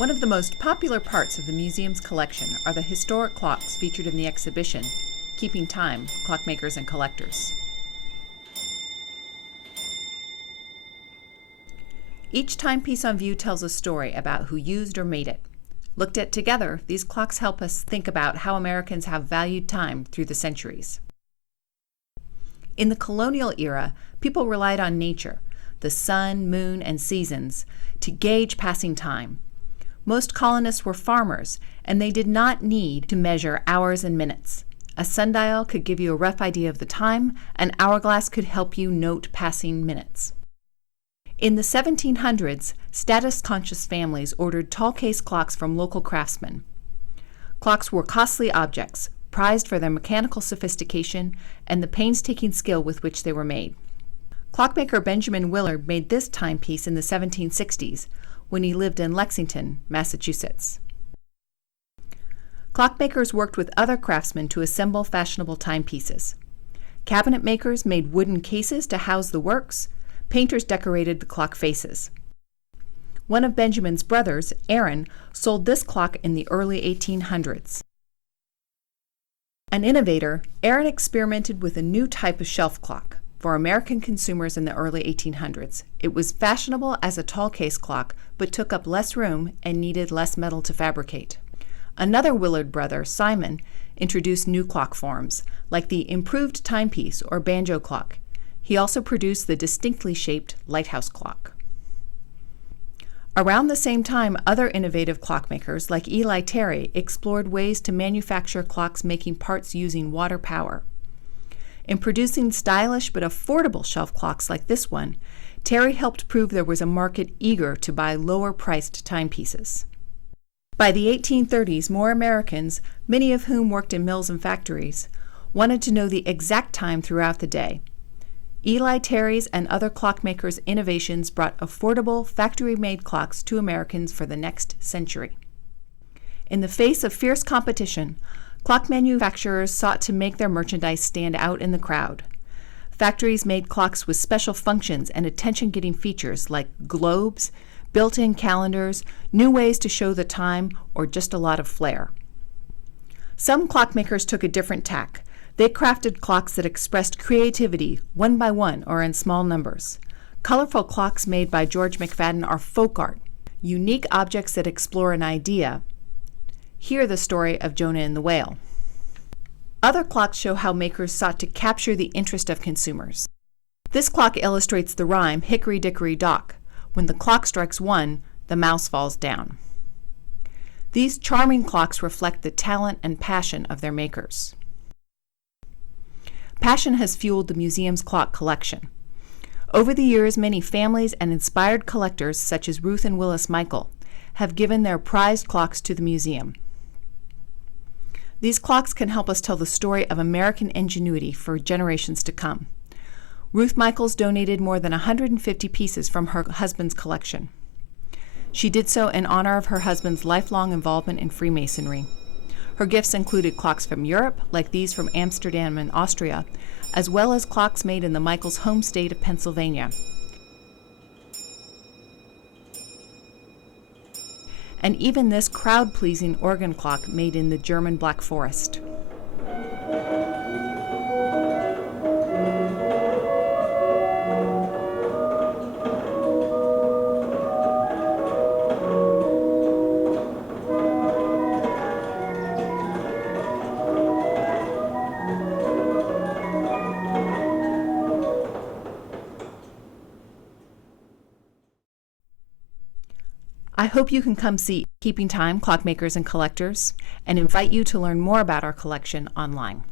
One of the most popular parts of the museum's collection are the historic clocks featured in the exhibition, Keeping Time, Clockmakers and Collectors. Each timepiece on view tells a story about who used or made it. Looked at together, these clocks help us think about how Americans have valued time through the centuries. In the colonial era, people relied on nature, the sun, moon, and seasons, to gauge passing time. Most colonists were farmers, and they did not need to measure hours and minutes. A sundial could give you a rough idea of the time, an hourglass could help you note passing minutes. In the 1700s, status-conscious families ordered tall case clocks from local craftsmen. Clocks were costly objects, prized for their mechanical sophistication and the painstaking skill with which they were made. Clockmaker Benjamin Willard made this timepiece in the 1760s when he lived in Lexington, Massachusetts. Clockmakers worked with other craftsmen to assemble fashionable timepieces. Cabinet makers made wooden cases to house the works. Painters decorated the clock faces. One of Benjamin's brothers, Aaron, sold this clock in the early 1800s. An innovator, Aaron experimented with a new type of shelf clock for American consumers in the early 1800s. It was fashionable as a tall case clock, but took up less room and needed less metal to fabricate. Another Willard brother, Simon, introduced new clock forms, like the improved timepiece or banjo clock. He also produced the distinctly shaped lighthouse clock. Around the same time, other innovative clockmakers like Eli Terry explored ways to manufacture clocks making parts using water power. In producing stylish but affordable shelf clocks like this one, Terry helped prove there was a market eager to buy lower-priced timepieces. By the 1830s, more Americans, many of whom worked in mills and factories, wanted to know the exact time throughout the day. Eli Terry's and other clockmakers' innovations brought affordable, factory-made clocks to Americans for the next century. In the face of fierce competition, clock manufacturers sought to make their merchandise stand out in the crowd. Factories made clocks with special functions and attention-getting features like globes, built-in calendars, new ways to show the time, or just a lot of flair. Some clockmakers took a different tack. They crafted clocks that expressed creativity one by one or in small numbers. Colorful clocks made by George McFadden are folk art, unique objects that explore an idea. Hear the story of Jonah and the whale. Other clocks show how makers sought to capture the interest of consumers. This clock illustrates the rhyme, "Hickory dickory dock." When the clock strikes one, the mouse falls down. These charming clocks reflect the talent and passion of their makers. Passion has fueled the museum's clock collection. Over the years, many families and inspired collectors, such as Ruth and Willis Michael, have given their prized clocks to the museum. These clocks can help us tell the story of American ingenuity for generations to come. Ruth Michaels donated more than 150 pieces from her husband's collection. She did so in honor of her husband's lifelong involvement in Freemasonry. Her gifts included clocks from Europe, like these from Amsterdam and Austria, as well as clocks made in the Michaels' home state of Pennsylvania. And even this crowd-pleasing organ clock made in the German Black Forest. I hope you can come see Keeping Time, Clockmakers and Collectors, and invite you to learn more about our collection online.